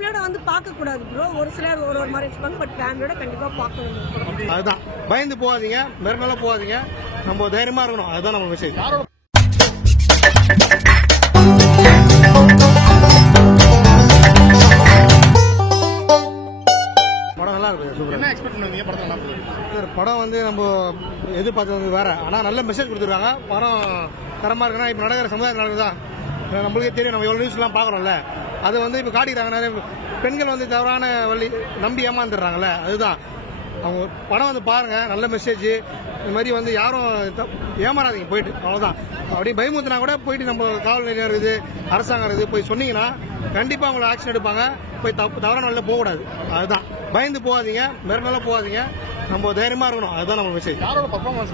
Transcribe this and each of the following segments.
ஃபேமிலியோட வந்து பார்க்க கூடாது ப்ரோ. ஒரு சிலர் ஒரு மாதிரி இருப்பாங்க, பட் ஃபேமிலியோட கண்டிப்பா பார்க்கணும். அதுதான், பயந்து போகாதீங்க, மெருனால போகாதீங்க, நம்ம தைரியமா இருக்கணும். அதுதான் நம்ம மெசேஜ். படம் நல்லா இருக்கு. படம் வந்து நம்ம எதிர்பார்த்தது வேற, ஆனா நல்ல மெசேஜ் கொடுத்துருக்காங்க. படம் தரமா இருக்குன்னா இப்ப நடக்கிற சமுதாயம் நடக்குதா நம்மளுக்கே தெரியும். நம்ம எவ்வளவு நியூஸ் எல்லாம் பாக்குறோம்ல, அது வந்து இப்ப காட்டிக்கிறாங்க. நிறைய பெண்கள் வந்து தவறான வழி நம்பி ஏமாந்துடுறாங்கல்ல, அதுதான். அவங்க படம் வந்து பாருங்க, நல்ல மெசேஜ். இந்த மாதிரி வந்து யாரும் ஏமாறாதீங்க போயிட்டு, அவ்வளவுதான். அப்படியே பயமுத்தினா கூட போயிட்டு நம்ம காவல் நிலையம் இருக்குது, அரசாங்கம் இருக்குது, போய் சொன்னீங்கன்னா கண்டிப்பா அவங்களை ஆக்ஷன் எடுப்பாங்க. போய் தவறான வழியில போகக்கூடாது. அதுதான், பயந்து போகாதீங்க, மெருனால போகாதீங்க, நம்ம தைரியமா இருக்கணும். அதுதான் நம்ம மெசேஜ். யாரோட பர்ஃபார்மன்ஸ்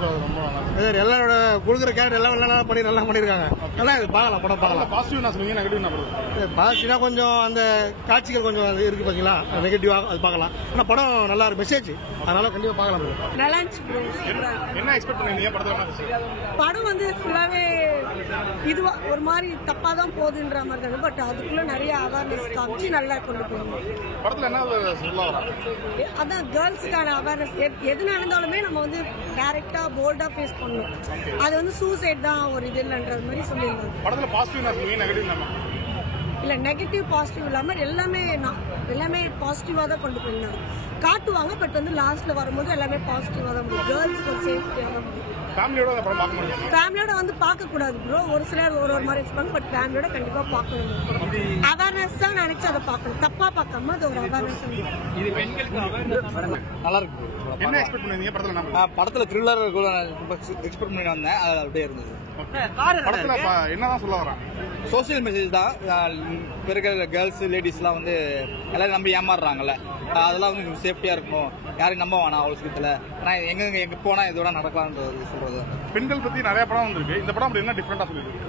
எல்லாரோட கொடுக்குற கேரக்டர் எல்லாம் நல்லா பண்ணிருக்காங்க. நல்லா இது பார்க்கலாம், படம் பார்க்கலாம். பாசிட்டிவ் நான் சொல்லுங்க, நெகட்டிவ் பாசிட்டிவா கொஞ்சம் அந்த காட்சிகள் கொஞ்சம் இருக்கு பாத்தீங்களா, நெகட்டிவா அது பார்க்கலாம். ஆனா படம் நல்லா இருக்கு, மெசேஜ், அதனால கண்டிப்பா பார்க்கலாம். நல்லா இருந்துச்சு ப்ரோ. என்ன எக்ஸ்பெக்ட் பண்ணீங்க படத்துல? படம் வந்து ஃபுல்லாவே இதுவா ஒரு மாதிரி தப்பா தான் போகுதுன்ற மாதிரி தான், பட் அதுக்குள்ள நிறைய அவேர்னஸ் காமிச்சு நல்லா கொண்டு போகணும். படத்துல என்ன சொல்லலாம்? அதான் கேர்ள்ஸுக்கான அவேர்னஸ். எது நடந்தாலுமே நம்ம வந்து டைரக்டா போல்டா ஃபேஸ் பண்ணணும். அது வந்து சூசைட் தான் ஒரு இது இல்லைன்ற மாதிரி சொல்லியிருந்தாங்க. படத்துல பாசிட்டிவ் நான் சொல்லுங்க, நெகட்டிவ் இல்ல நெகட்டிவ் பாசிட்டிவ் இல்லாம எல்லாமே பாசிட்டிவா தான் கொண்டு போயிருந்தாங்க காட்டுவாங்க. பட் வந்து லாஸ்ட்ல வரும்போது எல்லாமே பாசிட்டிவா தான் முடியும். கேர்ள்ஸ்க்கு ஒரு சேஃப்டியா தான் முடியும். ஃபேமிலியோட வந்து பார்க்க கூடாது ப்ரோ. ஒரு சிலர் ஒரு மாதிரி இருப்பாங்க, பட் ஃபேமிலியோட கண்டிப்பா பார்க்கணும். அவேர்னஸ் தான் நினைச்சு அதை பார்க்கணும், தப்பா பார்க்காம அது ஒரு அவேர்னஸ். நல்லா இருக்கு. என்ன எக்ஸ்பெக்ட் பண்ணீங்க படத்துல? படத்துல த்ரில்லர் எக்ஸ்பெக்ட் பண்ணி வந்தேன், அது அப்படியே இருந்தது. படத்துல என்னதான் சொல்ல வராங்க? சோசியல் மெசேஜ் தான். இருக்கிற கேர்ள்ஸ் லேடிஸ்லாம் வந்து எல்லாரும் நம்பி ஏமாறுறாங்கல்ல, அதெல்லாம் வந்து சேஃப்டியா இருக்கணும், யாரையும் நம்ப வேணாம் அவ்வளவு சீக்கிரத்துல. ஆனா எங்க போனா இதோட நடக்கலாம்ன்றது சொல்றது. பெண்கள் பத்தி நிறைய படம் வந்திருக்கு, இந்த படம் என்ன டிஃபரெண்டா சொல்லிருக்கு?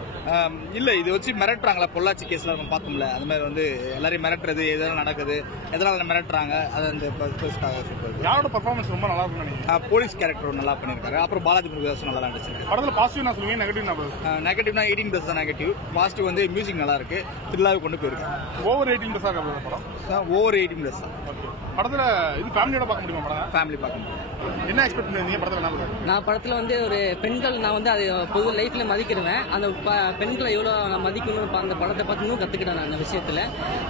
இல்ல, இது வச்சு மிரட்டுறாங்களா, பொள்ளாச்சி கேஸ்ல நம்ம பார்த்தோம்ல, அது மாதிரி வந்து எல்லாரையும் மிரட்டுறது, எதெல்லாம் நடக்குது, எதனால மிரட்டுறாங்க, அது அந்த யாரோட பர்ஃபார்மன்ஸ் ரொம்ப நல்லா இருக்கு? போலீஸ் கேரக்டர் நல்லா பண்ணிருக்காரு. அப்புறம் பாலாஜி முருகதாஸ் நல்லா இருந்துச்சு. படத்துல பாசிட்டிவ் நான் சொல்லுங்க, நெகட்டிவ் நெகட்டிவ்னா 18+ தான் நெகட்டிவ். பாசிட்டிவ் வந்து மியூசிக் நல்லா இருக்கு, த்ரில்லாவே கொண்டு போயிருக்கு. ஓவர் 18+ இருக்கு படம். ஓவர் 18+ தான். படத்துல இது ஃபேமிலியோட பார்க்க முடியுமா? படம் ஃபேமிலி பார்க்க முடியும். என்ன எக்ஸ்பெக்ட் பண்ணீங்க படத்துல? நான் படத்துல வந்து ஒரு பெண்கள் நான் வந்து அது பொது லைஃப்ல மதிக்கிறேன். அந்த பெண்களை எவ்வளவு நான் மதிக்கணும் அந்த படத்தை பார்த்து இன்னும் கத்துக்கிட்டேன் நான் அந்த விஷயத்துல.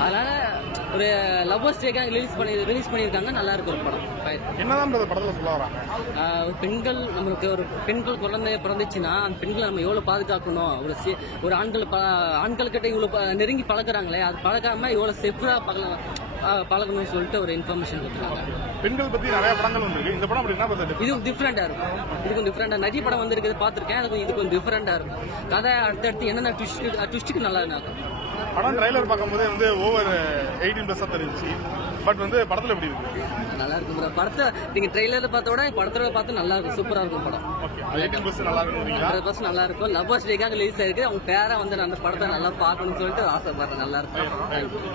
அதனால ஒரு லவ்வர்ஸ் டேக்காக ரிலீஸ் பண்ணியிருக்காங்க, நல்லா இருக்கு ஒரு படம். என்னதான் படத்துல சொல்ல வராங்க? பெண்கள், நம்மளுக்கு ஒரு பெண்கள் குழந்தை பிறந்துச்சுன்னா அந்த பெண்களை நம்ம எவ்வளவு பாதுகாக்கணும், ஒரு ஆண்கள் கிட்ட இவ்வளவு நெருங்கி பழகுறாங்களே, அது பழகாம எவ்வளவு சேஃபா பழகணும்னு சொல்லிட்டு ஒரு இன்ஃபர்மேஷன் கொடுத்துருக்காங்க. பெண்கள் பத்தி நிறைய படங்கள் வந்திருக்கு, இந்த படம் இது டிஃபரெண்டா இருக்கும். இதுக்கும் டிஃபரெண்டா நிறைய படம் வந்திருக்கு, பாத்திருக்கேன். அதுக்கும் இது கொஞ்சம் டிஃபரெண்டா இருக்கும். கதை அடுத்தடுத்து என்னென்ன ட்விஸ்ட்டுக்கு நல்லா இருக்கும். படம் ட்ரைலர் பார்க்கும்போது வந்து ஓவர் 18+ தெரிஞ்சிச்சு, பட் வந்து படத்துல எப்படி இருக்கு? நல்லா இருக்கும். படத்தை நீங்க ட்ரெய்லர்ல பார்த்த விட படத்துல பார்த்து நல்லா இருக்கும், சூப்பரா இருக்கும் படம். 18+ நல்லா இருக்கும், நல்லா இருக்கும். லவ்வர்ஸ் டேக்காக ரிலீஸ் ஆயிருக்கு. அவங்க பேரை வந்து அந்த படத்தை நல்லா பார்க்கணும்னு சொல்லிட்டு ஆசைப்படுறேன். நல்லா இருக்கும்.